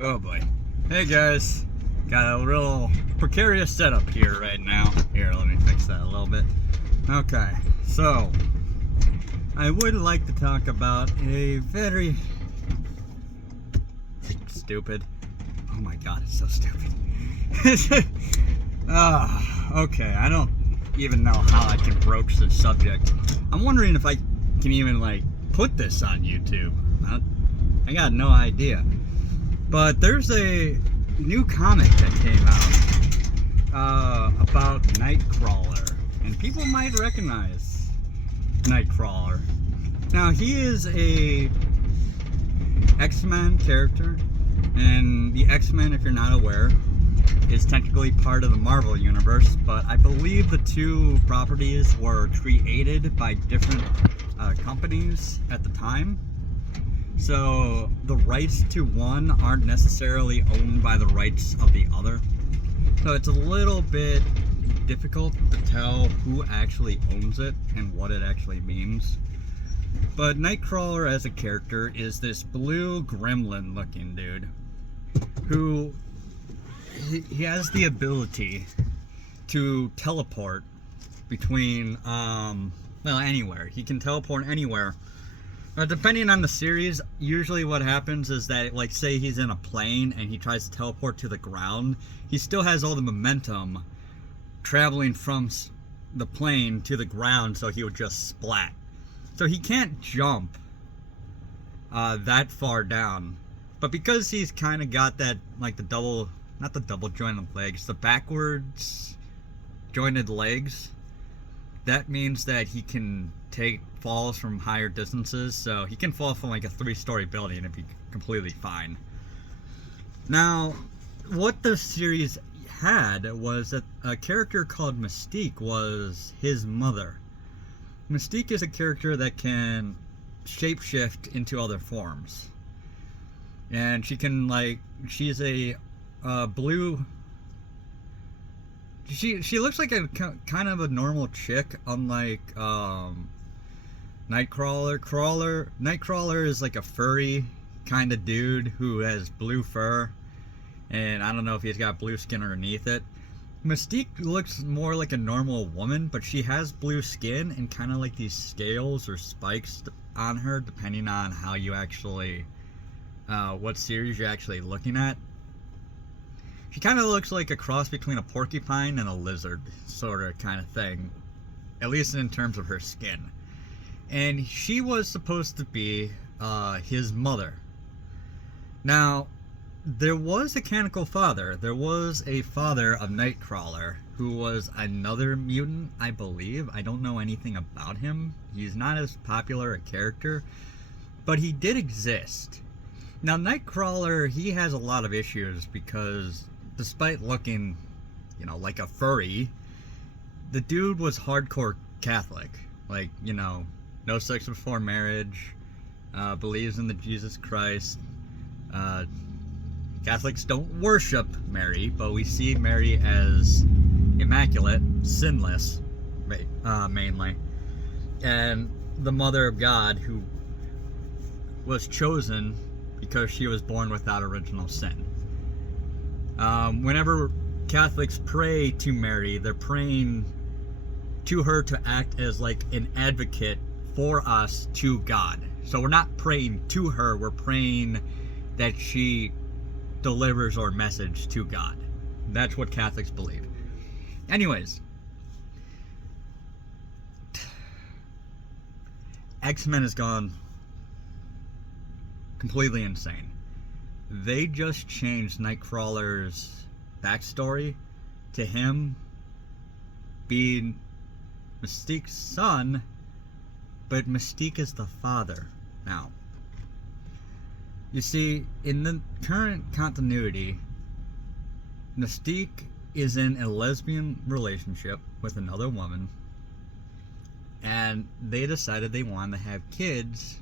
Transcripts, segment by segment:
Oh boy. Hey guys. Got a real precarious setup here right now. Here, let me fix that a little bit. Okay, so I would like to talk about a very stupid. Oh my god, it's so stupid. Okay, I don't even know how I can broach this subject. I'm wondering if I can even put this on YouTube. I got no idea. But there's a new comic that came out about Nightcrawler, and people might recognize Nightcrawler. Now, he is a X-Men character, and the X-Men, if you're not aware, is technically part of the Marvel universe, but I believe the two properties were created by different companies at the time. So the rights to one aren't necessarily owned by the rights of the other. So it's a little bit difficult to tell who actually owns it and what it actually means. But Nightcrawler as a character is this blue gremlin looking dude who he has the ability to teleport between anywhere. He can teleport anywhere. Depending on the series, usually what happens is that, say he's in a plane and he tries to teleport to the ground, he still has all the momentum traveling from the plane to the ground, so he would just splat. So he can't jump that far down. But because he's kind of got that, not the double jointed legs, the backwards jointed legs, that means that he can take falls from higher distances, so he can fall from a 3-story building and be completely fine. Now, what the series had was that a character called Mystique was his mother. Mystique is a character that can shapeshift into other forms, and she can she's a blue. She looks like a kind of a normal chick, unlike Nightcrawler. Nightcrawler is like a furry kind of dude who has blue fur, and I don't know if he's got blue skin underneath it. Mystique looks more like a normal woman, but she has blue skin and kind of like these scales or spikes on her, depending on how you actually, what series you're actually looking at. She kind of looks like a cross between a porcupine and a lizard, sort of kind of thing, at least in terms of her skin. And she was supposed to be his mother. Now, there was a canonical father. There was a father of Nightcrawler who was another mutant, I believe. I don't know anything about him. He's not as popular a character, but he did exist. Now, Nightcrawler, he has a lot of issues because despite looking, like a furry, the dude was hardcore Catholic. No sex before marriage, believes in the Jesus Christ. Catholics don't worship Mary, but we see Mary as immaculate, sinless, mainly. And the Mother of God, who was chosen because she was born without original sin. Whenever Catholics pray to Mary, they're praying to her to act as an advocate for us to God. So we're not praying to her, we're praying that she delivers our message to God. That's what Catholics believe. Anyways, X-Men has gone completely insane. They just changed Nightcrawler's backstory to him being Mystique's son, but Mystique is the father now. You see, in the current continuity, Mystique is in a lesbian relationship with another woman, and they decided they wanted to have kids,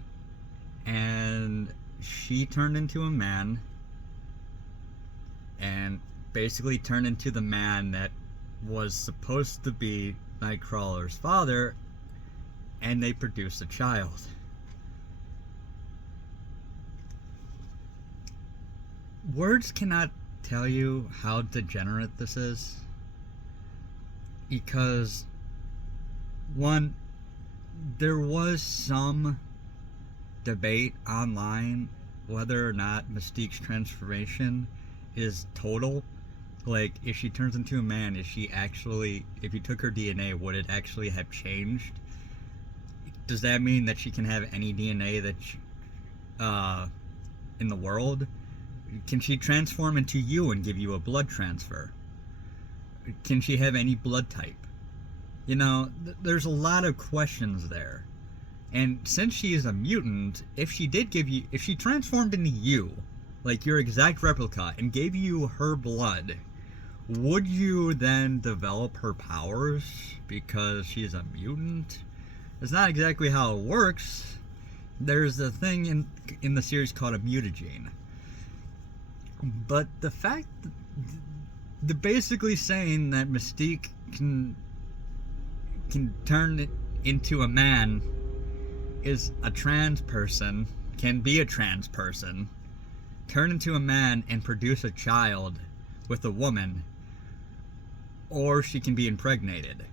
and she turned into a man and basically turned into the man that was supposed to be Nightcrawler's father, and they produced a child. words cannot tell you how degenerate this is. Because, one, there was some debate online whether or not Mystique's transformation is total. Like, if she turns into a man, is she actually, if you took her DNA, would it actually have changed? Does that mean that she can have any DNA that she, in the world? Can she transform into you and give you a blood transfer? Can she have any blood type? You know, there's a lot of questions there. And since she is a mutant, if she did give you, if she transformed into you, like your exact replica, and gave you her blood, would you then develop her powers because she's a mutant? It's not exactly how it works. There's a thing in the series called a mutagene. But the fact that they're basically saying that Mystique can turn it into a man, is a trans person, can be a trans person, turn into a man and produce a child with a woman, or she can be impregnated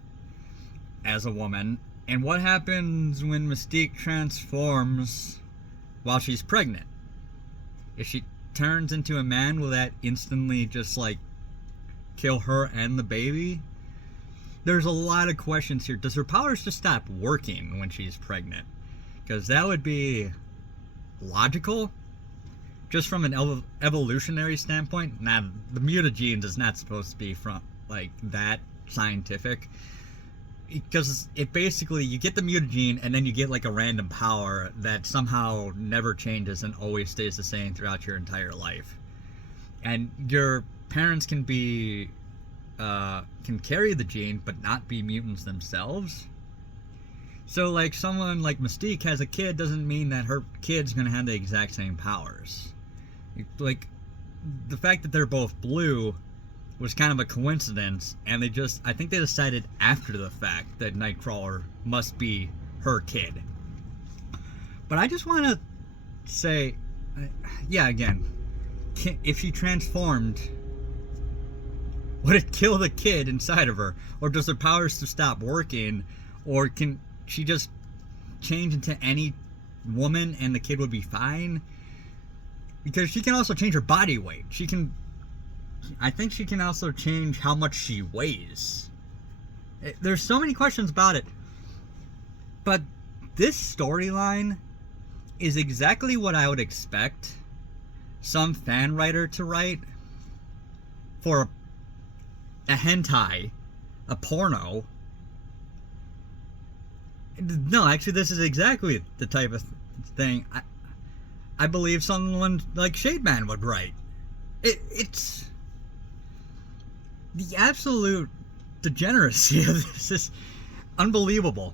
as a woman. And what happens when Mystique transforms while she's pregnant? If she turns into a man, will that instantly just like kill her and the baby? There's a lot of questions here. Does her powers just stop working when she's pregnant? Because that would be logical, just from an evolutionary standpoint. Now, the mutagenes is not supposed to be from like that scientific, because it basically, you get the mutagene and then you get like a random power that somehow never changes and always stays the same throughout your entire life. And your parents can be can carry the gene but not be mutants themselves. So like someone like Mystique has a kid doesn't mean that her kid's gonna have the exact same powers. Like, the fact that they're both blue was kind of a coincidence, and I think they decided after the fact that Nightcrawler must be her kid. But I just want to say, yeah, again, if she transformed, would it kill the kid inside of her? Or does her powers just stop working? Or can she just change into any woman and the kid would be fine? Because she can also change her body weight. I think she can also change how much she weighs. There's so many questions about it. But this storyline is exactly what I would expect some fan writer to write for a hentai, a porno. No, actually, this is exactly the type of thing I believe someone like Shademan would write. It's the absolute degeneracy of this is unbelievable.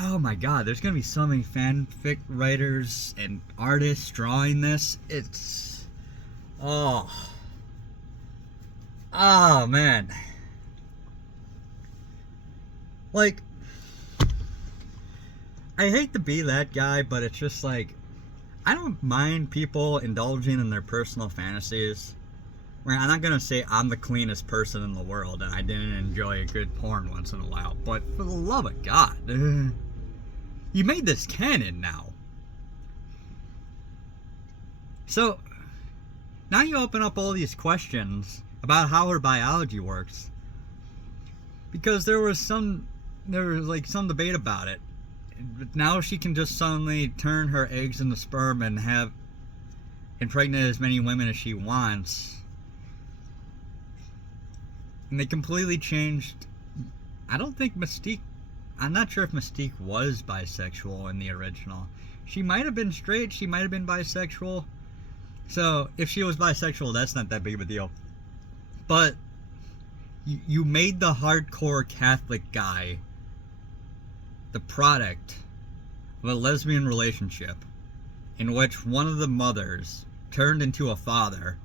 Oh my god, there's gonna be so many fanfic writers and artists drawing this. It's oh man, like, I hate to be that guy, but it's just like, I don't mind people indulging in their personal fantasies. I'm not gonna say I'm the cleanest person in the world and I didn't enjoy a good porn once in a while, but for the love of God, you made this canon now. So now you open up all these questions about how her biology works, because there was some debate about it. Now she can just suddenly turn her eggs into sperm and impregnate as many women as she wants. And they completely changed. I don't think Mystique, I'm not sure if Mystique was bisexual in the original. She might have been straight, she might have been bisexual. So if she was bisexual, that's not that big of a deal. But you made the hardcore Catholic guy the product of a lesbian relationship in which one of the mothers turned into a father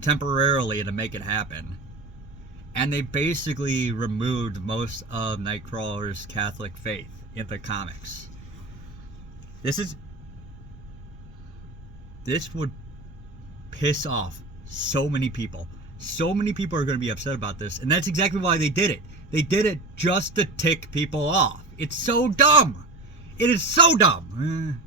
temporarily to make it happen. And they basically removed most of Nightcrawler's Catholic faith in the comics. This is this would piss off so many people. So many people are going to be upset about this, and that's exactly why they did it. They did it just to tick people off. It's so dumb. It is so dumb.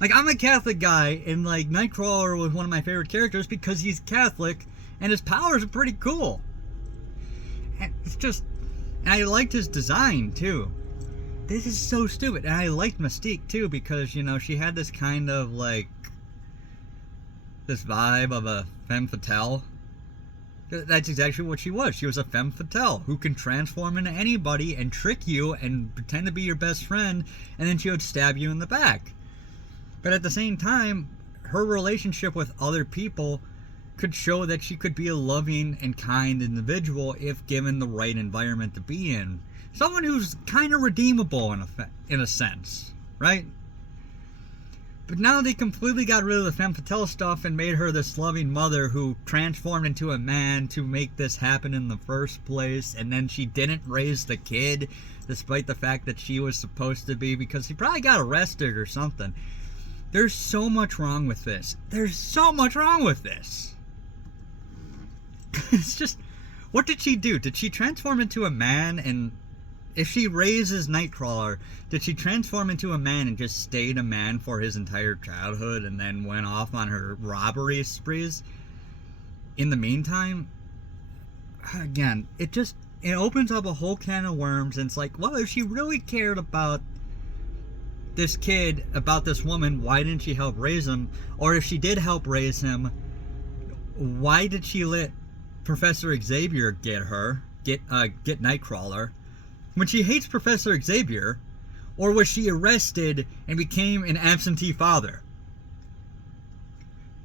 Like, I'm a Catholic guy, and like Nightcrawler was one of my favorite characters because he's Catholic, and his powers are pretty cool. And it's just, and I liked his design too. This is so stupid. And I liked Mystique too because, you know, she had this kind of like, this vibe of a femme fatale. That's exactly what she was. She was a femme fatale who can transform into anybody and trick you and pretend to be your best friend, and then she would stab you in the back. But at the same time, her relationship with other people could show that she could be a loving and kind individual if given the right environment to be in. Someone who's kind of redeemable in a sense, right? But now they completely got rid of the femme fatale stuff and made her this loving mother who transformed into a man to make this happen in the first place, and then she didn't raise the kid despite the fact that she was supposed to be, because he probably got arrested or something. There's so much wrong with this. There's so much wrong with this. It's just, what did she do? Did she transform into a man? And if she raises Nightcrawler, did she transform into a man and just stayed a man for his entire childhood and then went off on her robbery sprees in the meantime? Again, it opens up a whole can of worms, and it's like, well, if she really cared about this kid, about this woman, why didn't she help raise him? Or if she did help raise him, why did she let Professor Xavier get Nightcrawler when she hates Professor Xavier? Or was she arrested and became an absentee father?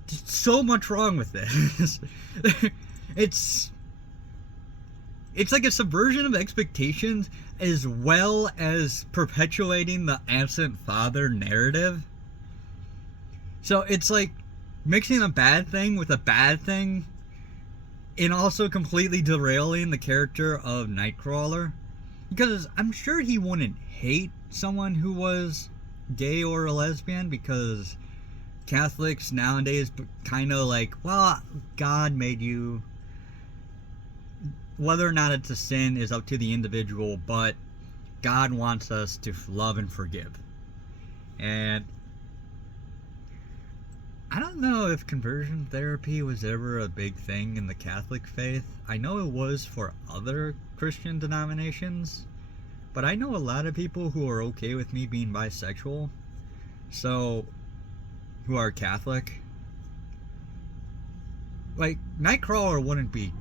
Just so much wrong with this. It's like a subversion of expectations as well as perpetuating the absent father narrative. So it's like mixing a bad thing with a bad thing and also completely derailing the character of Nightcrawler. Because I'm sure he wouldn't hate someone who was gay or a lesbian, because Catholics nowadays kind of like, well, God made you. Whether or not it's a sin is up to the individual, but God wants us to love and forgive. And I don't know if conversion therapy was ever a big thing in the Catholic faith. I know it was for other Christian denominations, but I know a lot of people who are okay with me being bisexual, so, who are Catholic. Like, Nightcrawler wouldn't be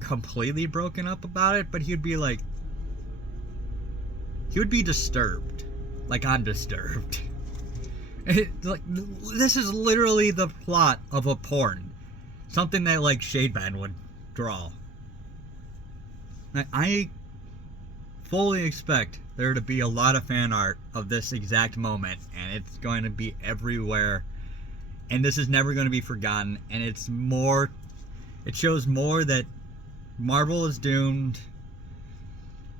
completely broken up about it, but he would be disturbed, like I'm disturbed. Like, this is literally the plot of a porn, something that like Shademan would draw. I fully expect there to be a lot of fan art of this exact moment, and it's going to be everywhere, and this is never going to be forgotten. And it shows more that Marvel is doomed,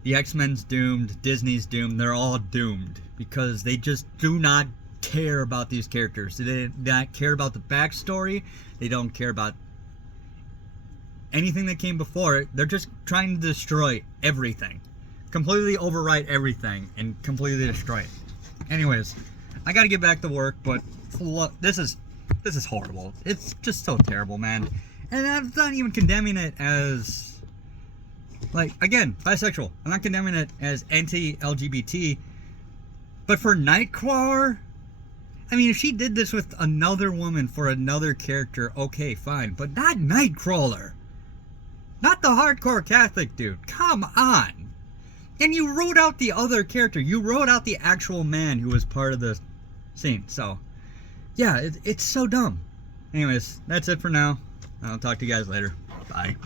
the X-Men's doomed, Disney's doomed. They're all doomed because they just do not care about these characters. They do not care about the backstory. They don't care about anything that came before it. They're just trying to destroy everything, completely overwrite everything and completely destroy it. Anyways, I gotta get back to work, but this is horrible. It's just so terrible, man. And I'm not even condemning it as, like, again, bisexual. I'm not condemning it as anti-LGBT. But for Nightcrawler, I mean, if she did this with another woman for another character, okay, fine. But not Nightcrawler. Not the hardcore Catholic dude. Come on. And you wrote out the other character. You wrote out the actual man who was part of the scene. So, yeah, it's so dumb. Anyways, that's it for now. I'll talk to you guys later. Bye.